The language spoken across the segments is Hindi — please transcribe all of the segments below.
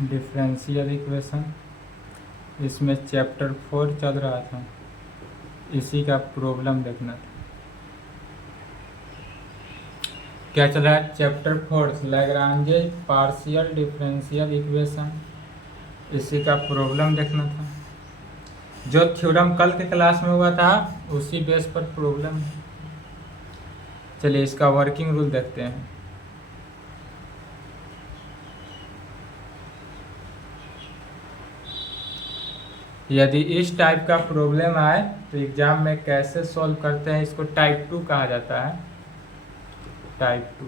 डिफरेंशियल इक्वेशन, इसमें चैप्टर 4 चल रहा था, इसी का प्रॉब्लम देखना था। क्या चल रहा है? चैप्टर 4 लैग्रांजे पार्शियल डिफरेंशियल इक्वेशन, इसी का प्रॉब्लम देखना था। जो थ्योरम कल के क्लास में हुआ था उसी बेस पर प्रॉब्लम है। चलिए इसका वर्किंग रूल देखते हैं। यदि इस टाइप का प्रॉब्लम आए तो एग्जाम में कैसे सॉल्व करते हैं, इसको टाइप 2 कहा जाता है। टाइप 2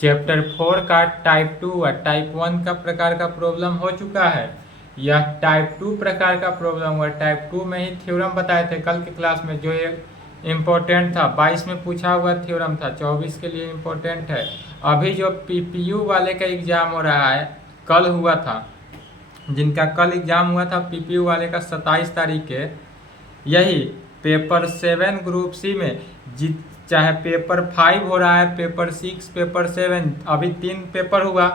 चैप्टर 4 का टाइप 2 और टाइप 1 का प्रकार का प्रॉब्लम हो चुका है। यह टाइप 2 प्रकार का प्रॉब्लम हुआ। टाइप 2 में ही थ्योरम बताए थे कल की क्लास में, जो ये इम्पोर्टेंट था। 22 में पूछा हुआ थ्योरम था, 24 के लिए इम्पोर्टेंट है। अभी जो पीपीयू वाले का एग्जाम हो रहा है, कल हुआ था, जिनका कल एग्जाम हुआ था पीपीयू वाले का 27 तारीख के, यही पेपर 7 ग्रुप सी में चाहे पेपर 5 हो रहा है, पेपर 6, पेपर 7, अभी 3 पेपर हुआ,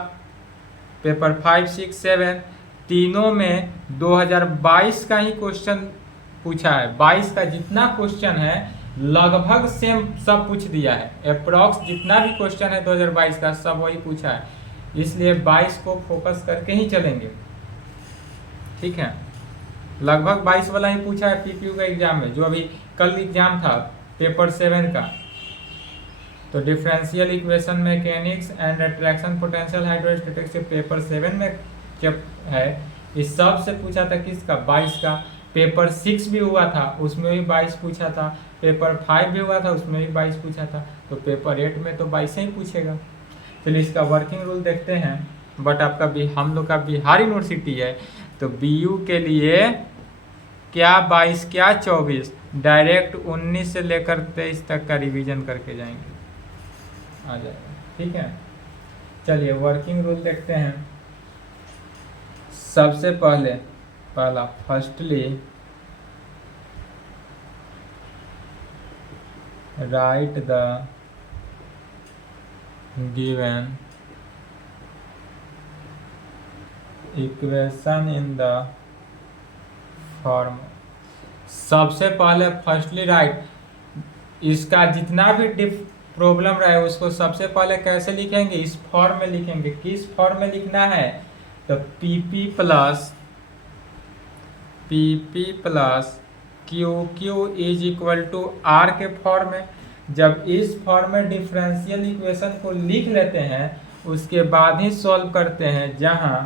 पेपर 5, 6, 7, तीनों में 2022 का ही क्वेश्चन पूछा है। 22 का जितना क्वेश्चन है लगभग सेम सब पूछ दिया है। अप्रॉक्स जितना भी क्वेश्चन है 2022 का सब वही पूछा है, इसलिए 22 को फोकस करके ही चलेंगे। ठीक है, लगभग 22 वाला ही पूछा है पीपीयू का एग्जाम में, जो अभी कल एग्जाम था पेपर 7 का। तो differential equation mechanics and attraction potential hydrostatics के पेपर 7 में जब है, इस सब से पूछा था किसका? 22 का। पेपर 6 भी हुआ था, उसमें भी 22 पूछा था। पेपर 5 भी हुआ था, उसमें भी 22 पूछा था। तो पेपर 8 में तो 22 ही पूछेगा। चलिए इसका वर्किंग रूल देखते हैं। बट आपका भी हम लोग का बिहार यूनिवर्सिटी है, तो बीयू के लिए क्या 22 क्या 24, डायरेक्ट 19 से लेकर 23 तक का रिवीजन करके जाएंगे, आ जाएगा। ठीक है, चलिए वर्किंग रूल देखते हैं। सबसे पहला firstly right the given equation in the form. सबसे पहले फर्स्टली राइट, इसका जितना भी प्रॉब्लम रहे उसको सबसे पहले कैसे लिखेंगे? इस फॉर्म में लिखेंगे। किस फॉर्म में लिखना है? तो P P plus Q Q is equal to R के फॉर्म में। जब इस फॉर्म में डिफरेंशियल इक्वेशन को लिख लेते हैं उसके बाद ही सॉल्व करते हैं, जहां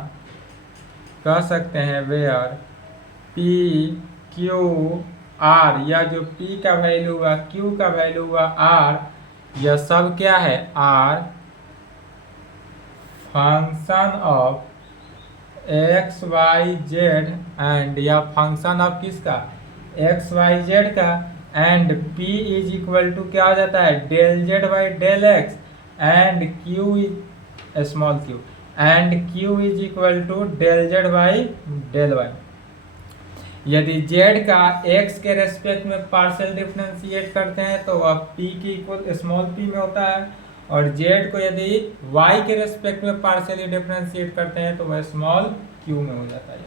कह सकते हैं वेयर पी क्यू आर, या जो P का वैल्यू हुआ, Q का वैल्यू हुआ, R, यह सब क्या है? R function of x y z and, या फंक्शन ऑफ किसका? एक्स वाई जेड का। And P is equal to क्या हो जाता है? Del z by del x, and Q is small q, and Q is equal to del z by del y. यदि z का x के रेस्पेक्ट में पार्शियल डिफरेंशिएट करते हैं तो वह p की इक्वल स्मॉल p में होता है, और z को यदि y के रेस्पेक्ट में पार्शियली डिफरेंशिएट करते हैं तो वह स्मॉल q में हो जाता है।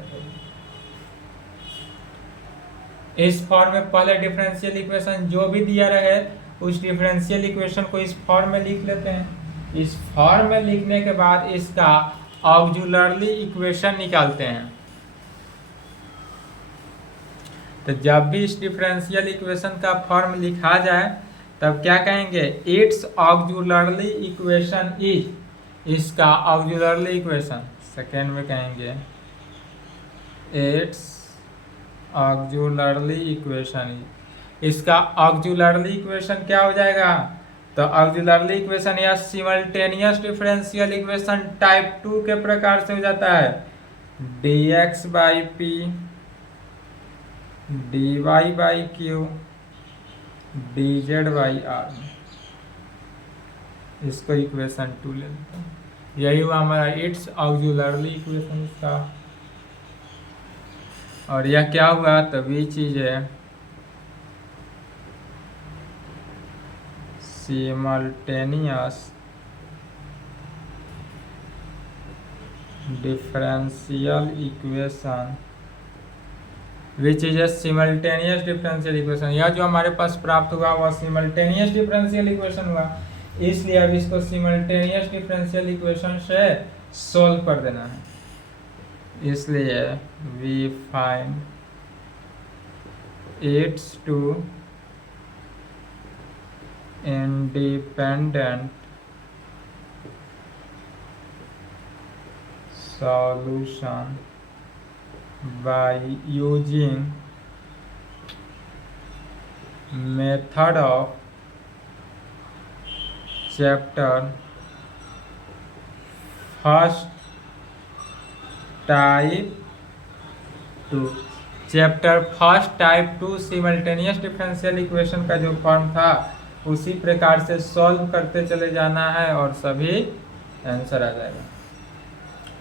इस फॉर्म में पहले डिफरेंशियल इक्वेशन जो भी दिया रहे उस डिफरेंशियल इक्वेशन को इस फॉर्म में लिख लेते हैं। इस फॉर्म में लिखने के बाद इसका ऑक्सिलरी इक्वेशन निकालते हैं। तो जब भी इस डिफरेंशियल इक्वेशन का फॉर्म लिखा जाए तब क्या कहेंगे? इट्स ऑक्सिलरी इक्वेशन इज, इसका ऑक्सिलरी इक्वेशन सेकेंड में कहेंगे इट्स ऑक्सिलरी इक्वेशन इज। इसका ऑक्सिलरी इक्वेशन क्या हो जाएगा? तो ऑक्सिलरी इक्वेशन या सिमल्टेनियस डिफरेंशियल इक्वेशन टाइप 2 के प्रकार से हो जाता है dx by P dy by Q dz by R. इसको इक्वेशन 2 ले लेते हैं। यही हुआ हमारा इट्स ऑक्सिलरी इक्वेशन इसका। और यह क्या हुआ? तभी चीज है simultaneous differential equation which is a simultaneous differential equation. यह जो हमारे पास प्राप्त हुआ वह सिमल्टेनियस डिफरेंशियल इक्वेशन हुआ, इसलिए अब इसको सिमल्टेनियस डिफरेंशियल इक्वेशन से सोल्व कर देना है। इसलिए we find its two independent solution by using method of chapter first type 2। Chapter first type 2 simultaneous differential equation का जो फॉर्म था उसी प्रकार से सॉल्व करते चले जाना है और सभी आंसर आ जाएगा।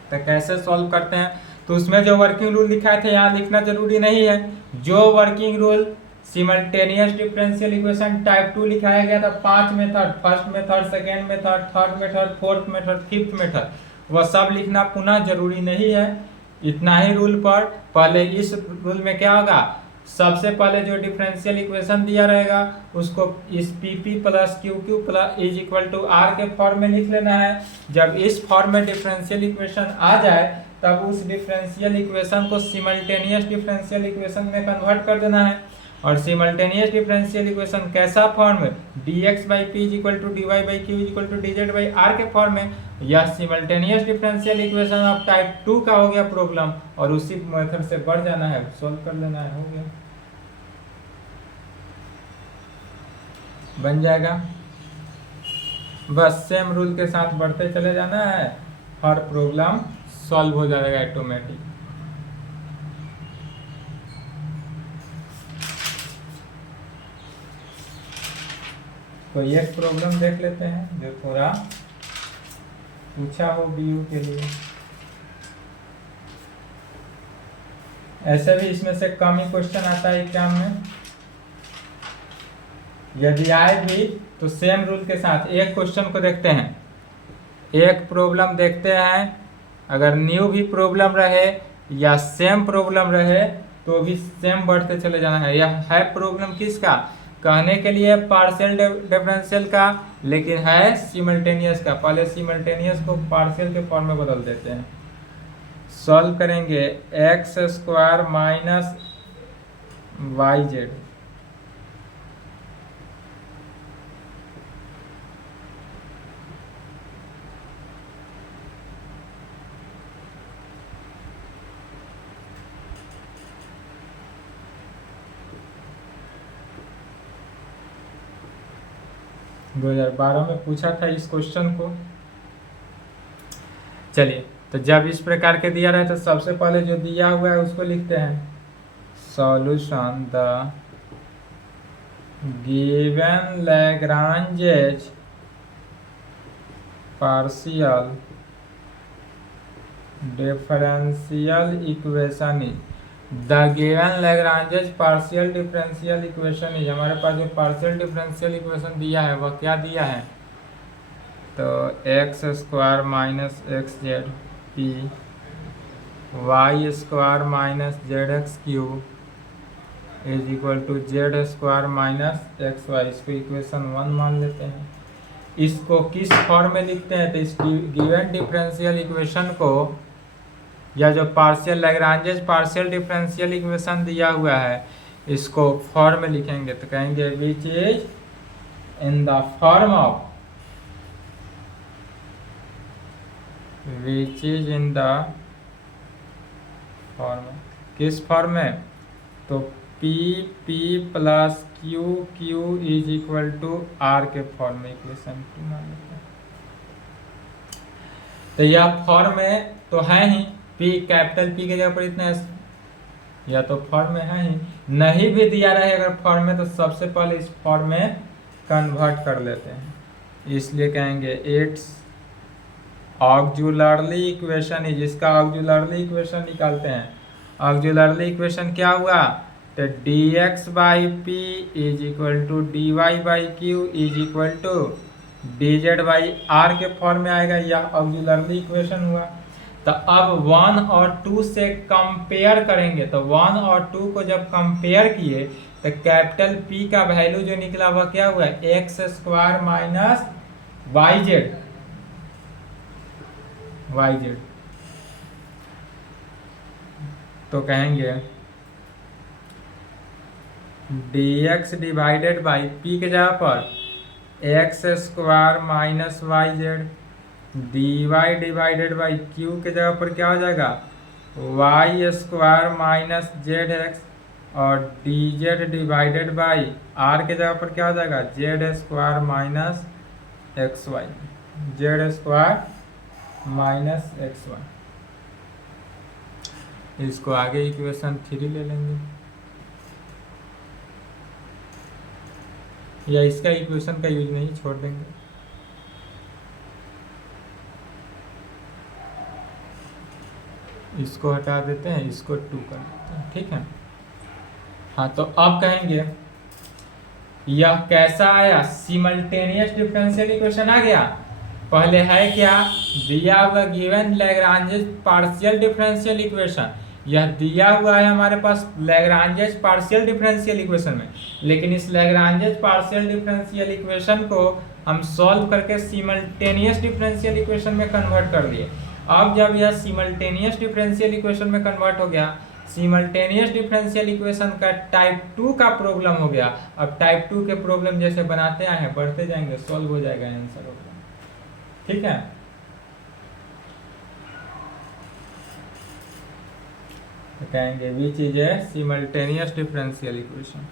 तो कैसे सॉल्व करते हैं, तो उसमें जो वर्किंग रूल लिखा थे यहाँ लिखना जरूरी नहीं है। जो working rule simultaneous differential equation type 2 लिखाया गया था 5 method, first method, second method, third method, fourth method, fifth method, वह सब लिखना पुनः जरूरी नहीं है। इतना ही रूल पर पहले इस रूल में क्या होगा, सबसे पहले जो डिफरेंशियल इक्वेशन दिया रहेगा उसको इस P P plus Q Q plus is equal to R के फॉर्म में लिख लेना है। जब इस फॉर्म में डिफरेंशियल इक्वेशन आ जाए तब उस डिफरेंशियल इक्वेशन को सिमल्टेनियस डिफरेंशियल इक्वेशन में कन्वर्ट कर देना है। और सिमल्टेनियस डिफरेंशियल इक्वेशन कैसा फॉर्म है, dx by P is equal to d y by Q is equal to d z by R के फॉर्म में। यह simultaneous differential equation of type 2 का हो गया प्रॉब्लम, और उसी मेथड से बढ़ जाना है, सोल्व कर लेना है, हो गया, बन जाएगा। बस सेम रूल के साथ बढ़ते चले जाना है, हर प्रॉब्लम सॉल्व हो जाएगा ऑटोमेटिक। तो एक प्रॉब्लम देख लेते हैं जो थोड़ा पूछा हो बीयू के लिए। ऐसे भी इसमें से कम ही क्वेश्चन आता है एग्जाम में, यदि आए भी तो सेम रूल के साथ। एक क्वेश्चन को देखते हैं, एक प्रॉब्लम देखते हैं, अगर न्यू भी प्रॉब्लम रहे या सेम प्रॉब्लम रहे तो भी सेम बढ़ते चले जाना है। यह है प्रॉब्लम किसका, कहने के लिए पार्शियल डिफरेंशियल का, लेकिन है सिमल्टेनियस का। पहले सिमल्टेनियस को पार्शियल के फॉर्म में बदल देते हैं। सॉल्व करेंगे x square minus y z, दो 2012 में पूछा था इस क्वेश्चन को। चलिए, तो जब इस प्रकार के दिया रहे तो सबसे पहले जो दिया हुआ है उसको लिखते हैं। Solution the given Lagrange's partial differential equation is, the given Lagrange's partial differential equation is, हमारे पास जो पार्शियल डिफरेंशियल इक्वेशन दिया है वह क्या दिया है, तो x square minus x z p y square minus z x q is equal to z square minus x y. इसको इक्वेशन 1 मान लेते हैं। इसको किस फॉर्म में लिखते हैं, तो इस गिवन डिफरेंशियल इक्वेशन को, या जो partial Lagrange's partial differential equation दिया हुआ है इसको फॉर्म में लिखेंगे तो कहेंगे which is in the form of, which is in the form, किस फॉर्म में, तो P P plus Q Q is equal to R के फॉर्म में इक्वेशन 2 मान लेते हैं। तो यह फॉर्म में तो है ही, पी कैपिटल पी के जगह पर इतना या तो फॉर्म में है ही, नहीं भी दिया रहे अगर फॉर्म में तो सबसे पहले इस फॉर्म में कन्वर्ट कर लेते हैं। इसलिए कहेंगे इट्स ऑक्जुलरली इक्वेशन इज, इसका ऑक्जुलरली इक्वेशन निकालते हैं। ऑक्जुलरली इक्वेशन क्या हुआ, तो dx by P is equal to d y by Q is equal to d z by R के फॉर्म में आएगा। यह ऑक्जुलरली इक्वेशन हुआ। तो अब 1 और 2 से कंपेयर करेंगे, तो 1 और 2 को जब कंपेयर किए तो कैपिटल P का वैल्यू जो निकला वह क्या हुआ, x square minus y z, तो कहेंगे dx डिवाइडेड बाई P के जगह पर x square minus y z, dy divided by Q के जगह पर क्या हो जाएगा, y square minus z x, और dz डिवाइडेड बाई R के जगह पर क्या हो जाएगा, z square minus x y, z square minus x y. इसको आगे इक्वेशन 3 ले लेंगे, या इसका इक्वेशन का यूज नहीं, छोड़ देंगे। इसको हटा देते हैं, इसको 2 कर देते हैं, ठीक है। हाँ, तो अब कहेंगे यह कैसा आया, सिमल्टेनियस डिफरेंशियल इक्वेशन आ गया। पहले है क्या, दिया हुआ given Lagrange's partial differential equation, यह दिया हुआ है हमारे पास लैग्रांजेस पार्शियल डिफरेंशियल इक्वेशन में, लेकिन इस लैग्रांजेस पार्शियल डिफरेंशियल इक्वेशन को हम सॉल्व करके सिमल्टेनियस डिफरेंशियल इक्वेशन में कन्वर्ट कर दिए। अब जब यह सिमल्टेनियस डिफरेंशियल इक्वेशन में कन्वर्ट हो गया, सिमल्टेनियस डिफरेंशियल इक्वेशन का टाइप 2 का प्रॉब्लम हो गया। अब टाइप 2 के प्रॉब्लम जैसे बनाते आए हैं, बढ़ते जाएंगे, सॉल्व हो जाएगा आंसर होगा, ठीक है। तो कहेंगे which is a simultaneous differential equation,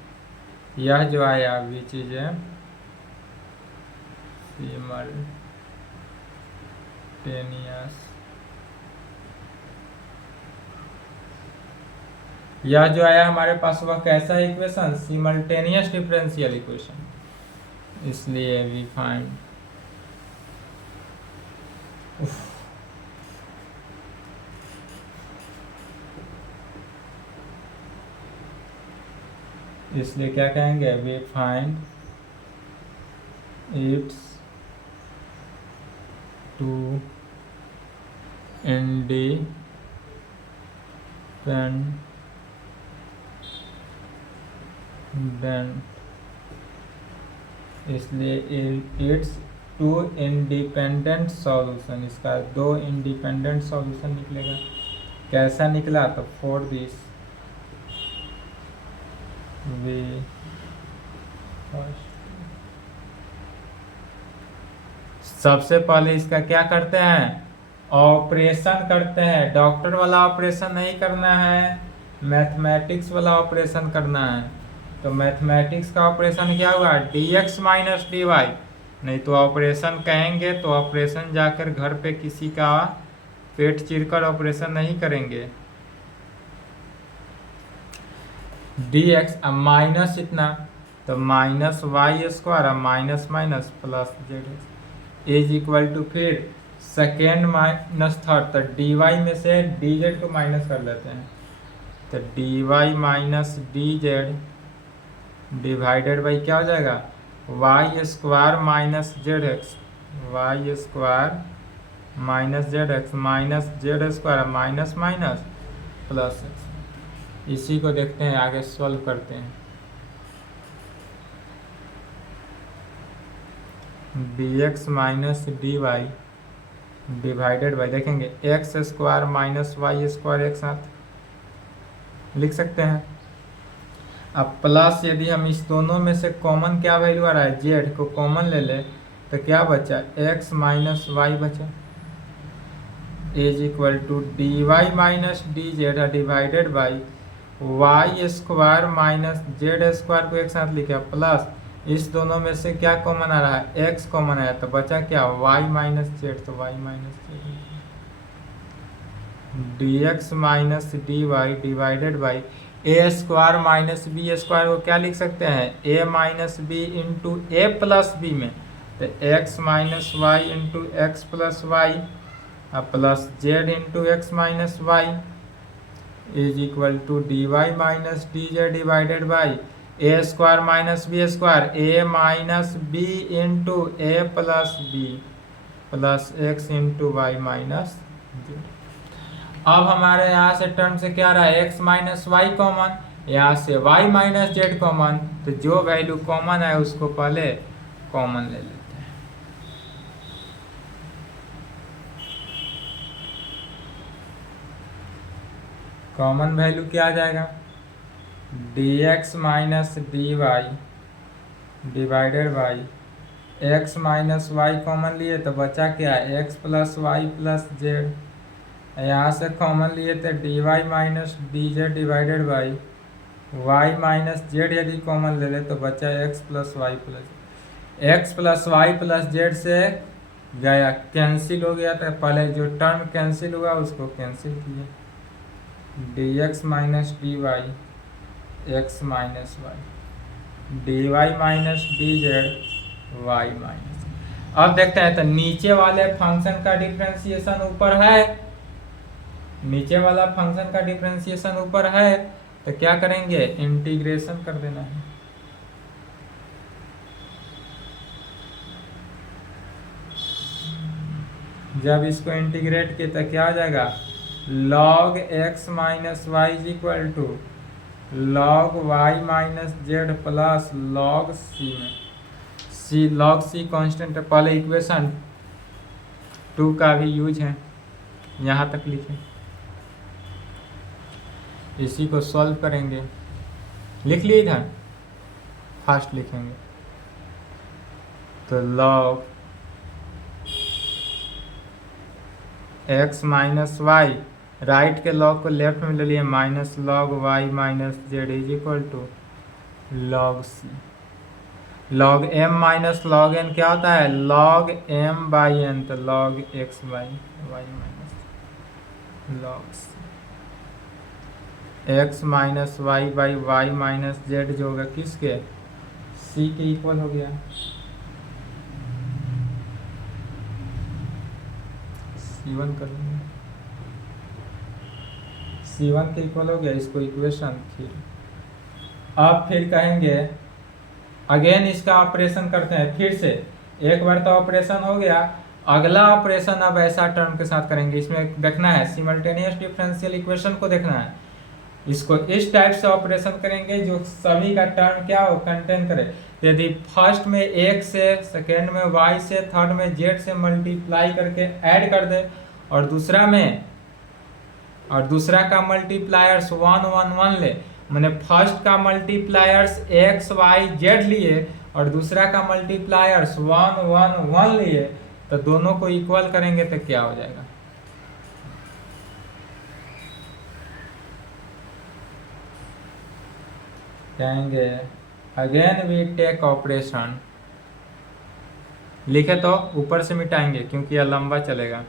यह जो आया विच इज ए सिमल्टेनियस, यह जो आया हमारे पास वह कैसा इक्वेशन, सिमल्टेनियस डिफरेंशियल इक्वेशन, इसलिए वी फाइंड इसलिए क्या कहेंगे, we find its two independent, इसलिए इट्स 2 इंडिपेंडेंट सॉल्यूशन, इसका 2 इंडिपेंडेंट सॉल्यूशन निकलेगा। कैसा निकला, तो फॉर दिस वी सबसे पहले इसका क्या करते हैं, ऑपरेशन करते हैं। डॉक्टर वाला ऑपरेशन नहीं करना है, मैथमेटिक्स वाला ऑपरेशन करना है। तो मैथमेटिक्स का ऑपरेशन क्या हुआ, dx माइनस dy, नहीं तो ऑपरेशन कहेंगे तो ऑपरेशन जाकर घर पे किसी का पेट चीरकर ऑपरेशन नहीं करेंगे। dx अब माइनस इतना, तो माइनस वाई स्क्वायर, अब minus minus plus z is equal to, फिर सेकेंड माइनस थर्ड, तो dy में से dz को माइनस कर लेते हैं, तो dy माइनस dz डिवाइडेड बाई क्या हो जाएगा, y square minus z x, y square minus z x, minus z square minus minus plus x. इसी को देखते हैं, आगे सॉल्व करते हैं। dx minus dy divided by, देखेंगे x square minus y square एक साथ लिख सकते हैं। अब प्लस यदि हम इस दोनों में से कॉमन क्या वैल्यू आ रहा है, जेड को कॉमन ले ले तो क्या बचा, एक्स माइनस वाई बचा, is equal to dy minus d z divided by y square minus z square को एक साथ लिखा, प्लस इस दोनों में से क्या कॉमन आ रहा है, एक्स कॉमन आया, तो बचा क्या, वाई माइनस जेड, तो y minus z, dx minus dy divided by a square minus b square को क्या लिख सकते हैं, a minus b into a plus b में, तो x minus y into x plus y plus z into x minus y is equal to dy minus d z divided by a square minus b square, a minus b into a plus b plus x into y minus z. अब हमारे यहाँ से टर्म से क्या रहा है, x माइनस वाई कॉमन, यहाँ से y माइनस जेड कॉमन, तो जो वैल्यू कॉमन है उसको पहले कॉमन ले लेते हैं। कॉमन वैल्यू क्या आ जाएगा, dx minus dy divided by x minus y common लिए तो बचा क्या, x plus y plus z, यहाँ से कॉमन लिए थे dy minus d z divided by y minus z, यदि कॉमन ले ले तो बचा x plus y plus z से गया कैंसिल हो गया, तो पहले जो टर्म कैंसिल हुआ उसको कैंसिल किए, dx minus dy x minus y, dy minus d z y minus. अब देखते हैं तो नीचे वाले फंक्शन का डिफरेंशिएशन ऊपर है, नीचे वाला फंक्शन का डिफरेंशिएशन ऊपर है, तो क्या करेंगे, इंटीग्रेशन कर देना है। जब इसको इंटीग्रेट किए तो क्या आ जाएगा, log x minus y is equal to log y minus z plus log c में c, log c कांस्टेंट है, पहले इक्वेशन 2 का भी यूज है, यहाँ तक लिखें, इसी को सॉल्व करेंगे, लिख लिए इधर, फास्ट लिखेंगे, तो log x minus y, right के लॉग को लेफ्ट में ले लिए, minus log y minus z is equal to log c, log m minus log n क्या होता है, log m बाई n, तो log x by y minus log c, x minus y by y minus z जो होगा किसके, c के इक्वल हो गया, c1 कर लेंगे, c1 के इक्वल हो गया, इसको इक्वेशन 3। अब फिर कहेंगे अगेन इसका ऑपरेशन करते हैं, फिर से एक बार तो ऑपरेशन हो गया, अगला ऑपरेशन अब ऐसा टर्म के साथ करेंगे, इसमें देखना है सिमल्टेनियस डिफरेंशियल इक्वेशन को देखना है, इसको इस टाइप से ऑपरेशन करेंगे जो सभी का टर्म क्या हो, कंटेन करे। यदि फर्स्ट में x से, सेकेंड में y से, थर्ड में z से मल्टीप्लाई करके ऐड कर दे, और दूसरा का मल्टीप्लायर्स 1 1 1 ले, मैंने फर्स्ट का मल्टीप्लायर्स x y z लिए और दूसरा का मल्टीप्लायर्स 1 1 1 लिए, तो दोनों को इक्वल करेंगे तो क्या हो जाएगा, कहेंगे अगेन वी टेक ऑपरेशन, लिखे तो ऊपर से मिटाएंगे क्योंकि यह लंबा चलेगा,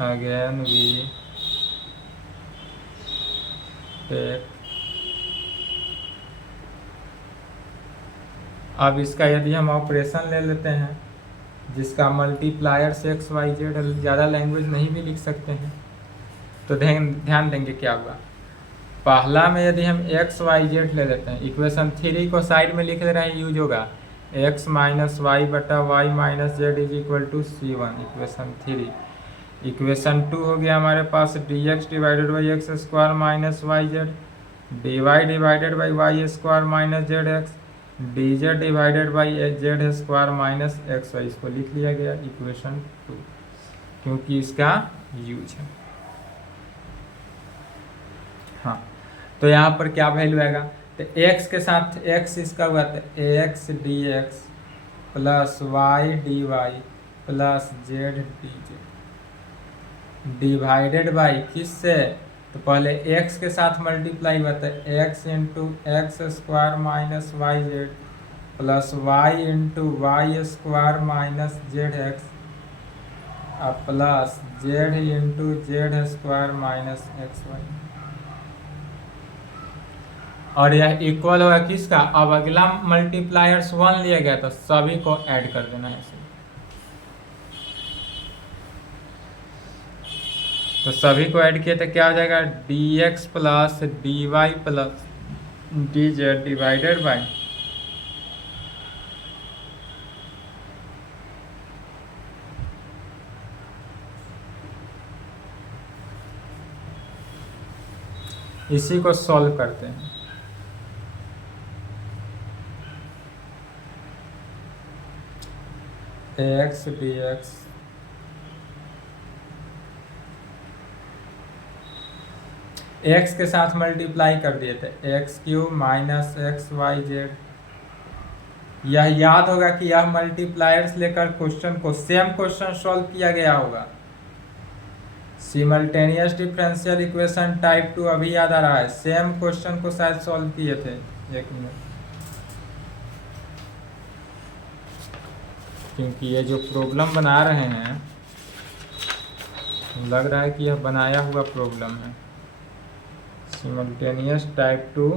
अगेन वी टेक, अब इसका यदि हम ऑपरेशन ले लेते हैं जिसका मल्टीप्लायर से एक्स वाई जेड, ज़्यादा लैंग्वेज नहीं भी लिख सकते हैं, तो ध्यान देंगे क्या हुआ, पहला में यदि हम एक्स वाई जेड ले लेते हैं, इक्वेशन 3 को साइड में लिख दे रहे हैं, यूज होगा एक्स माइनस वाई बटा y minus z is equal to c1, equation 3। Equation 2 हो गया हमारे पास dx divided by x square minus y z, dy divided by y square minus z x, dz divided by z square minus x y, इसको लिख लिया गया इक्वेशन 2 क्योंकि इसका यूज है। हाँ, तो यहाँ पर क्या वैल्यू आएगा, तो x के साथ x इसका हुआ तो x dx plus y dy plus z dz divided by किससे, तो पहले x के साथ मल्टीप्लाई हुआ था x into x square minus y z plus y into y square minus z x plus z into z square minus x y, और यह इक्वल होगा किसका, अब अगला मल्टीप्लायर्स 1 लिया गया तो सभी को ऐड कर देना है इसे, तो सभी को ऐड किए तो क्या हो जाएगा, dx plus dy plus dz divided by इसी को सॉल्व करते हैं। एक्स डी एक्स एक्स के साथ मल्टीप्लाई कर दिए थे, x cube minus x y z. यह याद होगा कि यह मल्टीप्लायर्स लेकर क्वेश्चन को सेम क्वेश्चन सॉल्व किया गया होगा। सिमल्टेनियस डिफरेंशियल इक्वेशन टाइप 2 अभी याद आ रहा है, सेम क्वेश्चन को शायद सॉल्व किए थे। एक मिनट, क्योंकि ये जो प्रॉब्लम बना रहे हैं लग रहा है कि यह बनाया हुआ प्रॉब्लम है। सिमल्टेनियस टाइप 2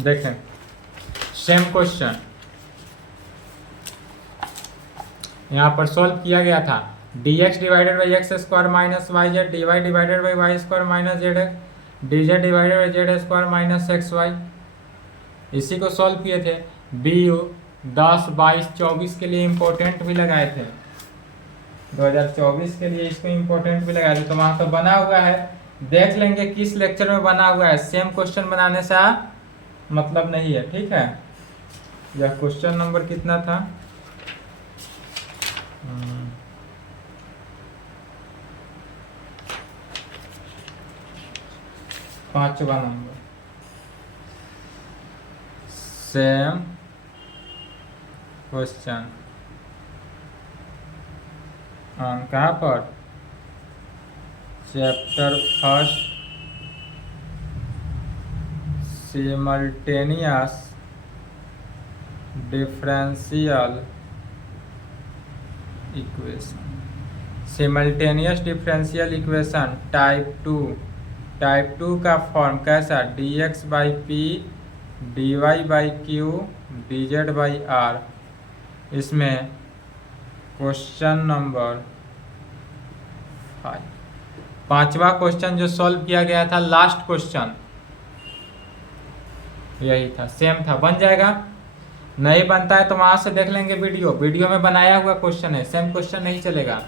देखें सेम क्वेश्चन यहाँ पर सॉल्व किया गया था। dx divided by x square minus y z, dy divided by y square minus z x, dz divided by z square minus x y. इसी को सॉल्व किए थे। BU 10, 22, 24 के लिए इम्पोर्टेंट भी लगाए थे, 2024 के लिए इसको इम्पोर्टेंट भी लगाए थे। तो वहाँ तो बना हुआ है, देख लेंगे किस लेक्चर में बना हुआ है। सेम क्वेश्चन बनाने से मतलब नहीं है, ठीक है। यह क्वेश्चन नंबर कितना था? 5वां नंबर। सेम क्वेश्चन कहाँ पर? Chapter first, simultaneous differential equation. Simultaneous differential equation type 2। Type 2 का फॉर्म कैसा? dx by P, dy by Q, dz by r. इसमें क्वेश्चन नंबर 5, 5वां क्वेश्चन जो सॉल्व किया गया था, लास्ट क्वेश्चन यही था, सेम था। बन जाएगा। नहीं बनता है तो वहां से देख लेंगे वीडियो में बनाया हुआ क्वेश्चन है, सेम क्वेश्चन नहीं चलेगा।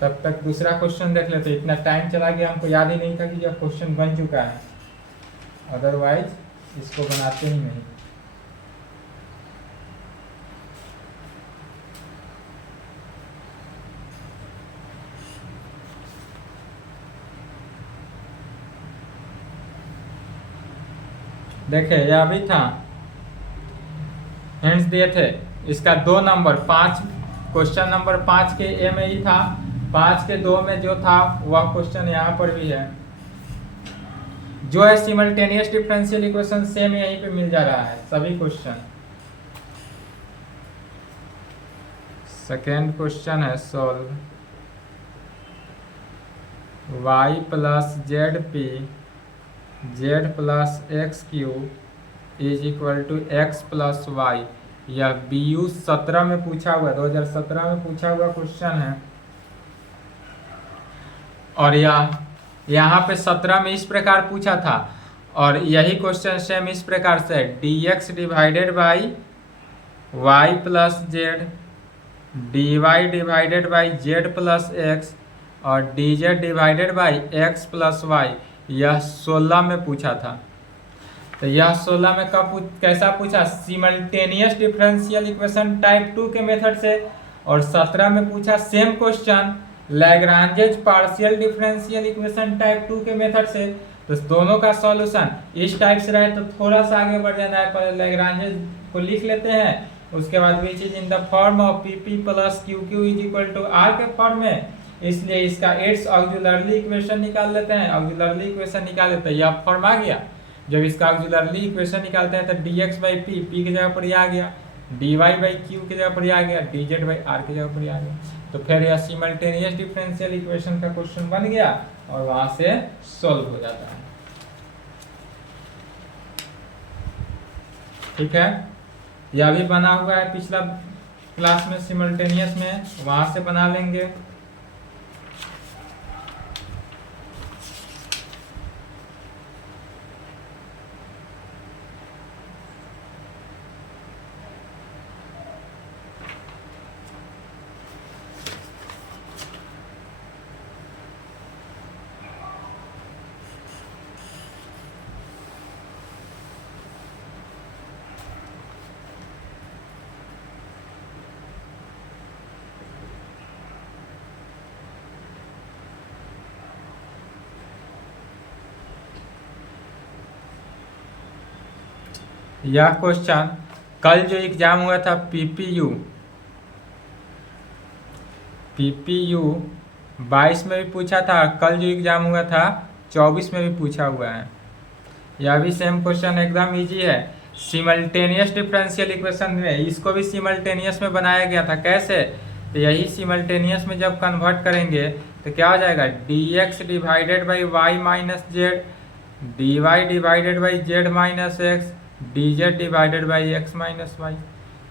तब तक दूसरा क्वेश्चन देख लेते। इतना टाइम चला गया, हमको याद ही नहीं था कि यह क्वेश्चन बन चुका है, अदरवाइज इसको बनाते ही नहीं। देखे यह भी था, हिंट्स दिए थे। इसका 2 नंबर 5, क्वेश्चन नंबर 5 के ए में ही था, 5 के 2 में जो था वह क्वेश्चन यहाँ पर भी है। जो है सिमल्टेनियस डिफरेंशियल इक्वेशन सेम यहीं पे मिल जा रहा है सभी क्वेश्चन। सेकेंड क्वेश्चन है solve y plus z p z plus x q is equal to x plus y. यह BU 17 में पूछा हुआ, 2017 में पूछा हुआ क्वेश्चन है। और यहाँ पे 17 में इस प्रकार पूछा था, और यही क्वेश्चन सेम इस प्रकार से dx divided by y plus z, dy divided by z plus x, और dz divided by x plus y. यह 16 में पूछा था। तो यह 16 में कैसा पूछा? सिमल्टेनियस डिफरेंशियल इक्वेशन टाइप 2 के मेथड से। और 17 में पूछा same question Lagrange's partial differential equation type 2 के मेथड से। तो दोनों का सॉल्यूशन इस टाइप से रहे तो थोड़ा सा आगे बढ़ जाना है। पहले लैग्रांजेज को लिख लेते हैं, उसके बाद which is in the form of PP plus QQ is equal to R के फॉर्म में, इसलिए इसका इट्स ऑक्सिलरी इक्वेशन निकाल लेते हैं। ऑक्सिलरी इक्वेशन निकाल लेते हैं, यह फॉर्म आ गया। जब इसका ऑक्सिलरी इक्वेशन निकालते हैं तो dx बाई पी की जगह पर यह आ गया, डी वाई बाई क्यू की जगह पर ही आ गया, डी जेड बाई आर की जगह पर ही आ गया। तो फिर यह सिमल्टेनियस डिफरेंशियल इक्वेशन का क्वेश्चन बन गया और वहां से सॉल्व हो जाता है। ठीक है, यह भी बना हुआ है पिछला क्लास में सिमल्टेनियस में, वहां से बना लेंगे। यह क्वेश्चन कल जो एग्जाम हुआ था पीपीयू 22 में भी पूछा था, कल जो एग्जाम हुआ था 24 में भी पूछा हुआ है। यह भी सेम क्वेश्चन एकदम इजी है। सिमल्टेनियस डिफरेंशियल इक्वेशन में इसको भी सिमल्टेनियस में बनाया गया था। कैसे? तो यही सिमल्टेनियस में जब कन्वर्ट करेंगे तो क्या हो जाएगा, d x divided by y minus z, d y divided by z minus x, d z divided by x minus y.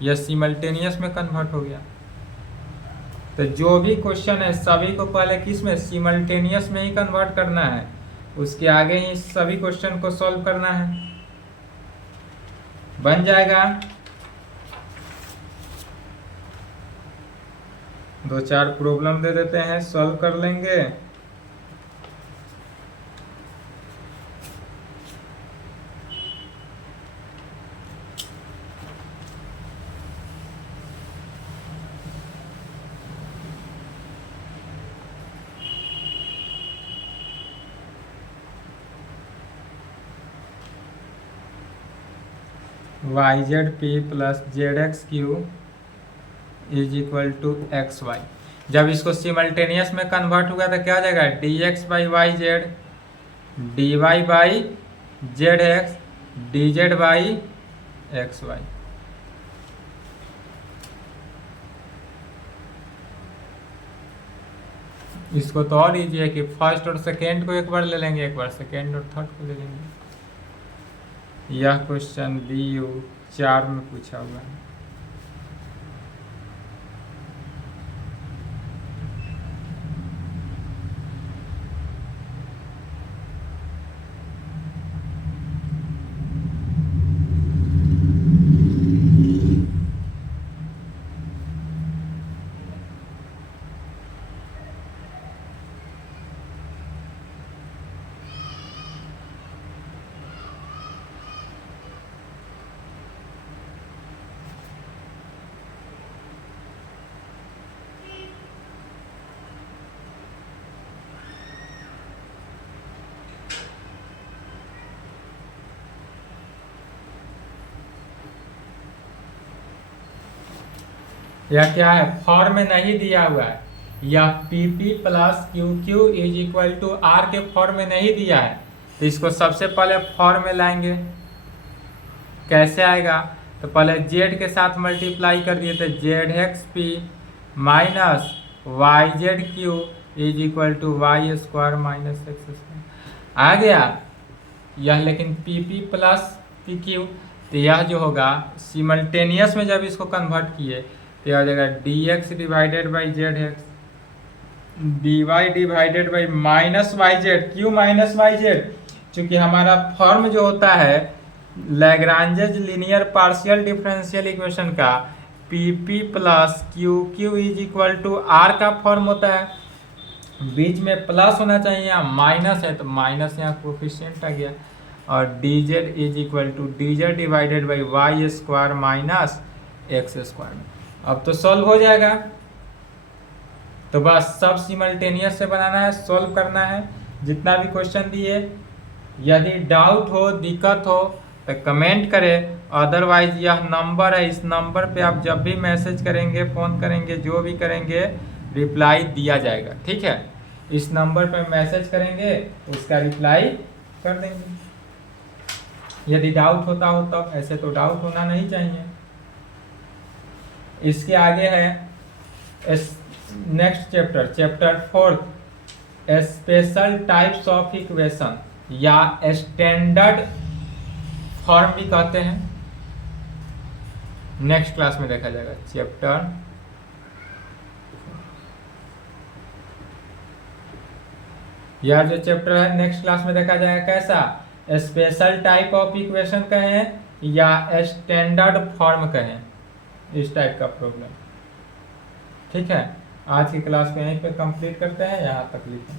यह सिमल्टेनियस में कन्वर्ट हो गया। तो जो भी क्वेश्चन है सभी को पहले किस में, सिमल्टेनियस में ही कन्वर्ट करना है, उसके आगे ही सभी क्वेश्चन को सॉल्व करना है। बन जाएगा। 2-4 प्रॉब्लम दे देते हैं, सॉल्व कर लेंगे। Y z p plus z x q is equal to x y. जब इसको सिमल्टेनियस में कन्वर्ट हुआ तो क्या हो जाएगा, d x by y z, d y by z x, d z by x y. इसको तो और इजी है कि फर्स्ट और सेकेंड को एक बार ले लेंगे, एक बार सेकेंड और थर्ड को ले लेंगे। यह क्वेश्चन BU 4 में पूछा हुआ है। यह क्या है, फॉर्म में नहीं दिया हुआ है। यह PP plus QQ is equal to R के फॉर्म में नहीं दिया है। तो इसको सबसे पहले फॉर्म में लाएंगे। कैसे आएगा, तो पहले Z के साथ मल्टीप्लाई कर दिए थे, ZXP minus YZQ is equal to y square minus x square आ गया यह। लेकिन PP प्लस PQ, तो यह जो होगा सिमल्टेनियस में जब इसको कन्वर्ट किए तो यह हो जाएगा dx divided by z x, dy divided by minus y z. क्यों माइनस वाई जेड? चूंकि हमारा फॉर्म जो होता है Lagrange's linear partial differential equation का PP plus QQ is equal to R का फॉर्म होता है। बीच में प्लस होना चाहिए, यहाँ माइनस है तो माइनस यहाँ कोफिशिएंट आ गया, और dz is equal to dz divided by y square minus x square. अब तो सॉल्व हो जाएगा। तो बस सब सिमल्टेनियस से बनाना है, सॉल्व करना है जितना भी क्वेश्चन दिए। यदि डाउट हो, दिक्कत हो तो कमेंट करें, अदरवाइज यह नंबर है, इस नंबर पे आप जब भी मैसेज करेंगे, फ़ोन करेंगे, जो भी करेंगे रिप्लाई दिया जाएगा। ठीक है, इस नंबर पे मैसेज करेंगे, उसका रिप्लाई कर देंगे। यदि डाउट होता हो तो, ऐसे तो डाउट होना नहीं चाहिए। इसके आगे है next chapter, chapter 4, special types of equation या स्टैंडर्ड फॉर्म भी कहते हैं। नेक्स्ट क्लास में देखा जाएगा चैप्टर यह जो चैप्टर है नेक्स्ट क्लास में देखा जाएगा कैसा, स्पेशल टाइप ऑफ इक्वेशन कहें या स्टैंडर्ड फॉर्म कहें, इस टाइप का प्रॉब्लम। ठीक है, आज की क्लास को यहीं पे कंप्लीट करते हैं, यहाँ तक लिखें।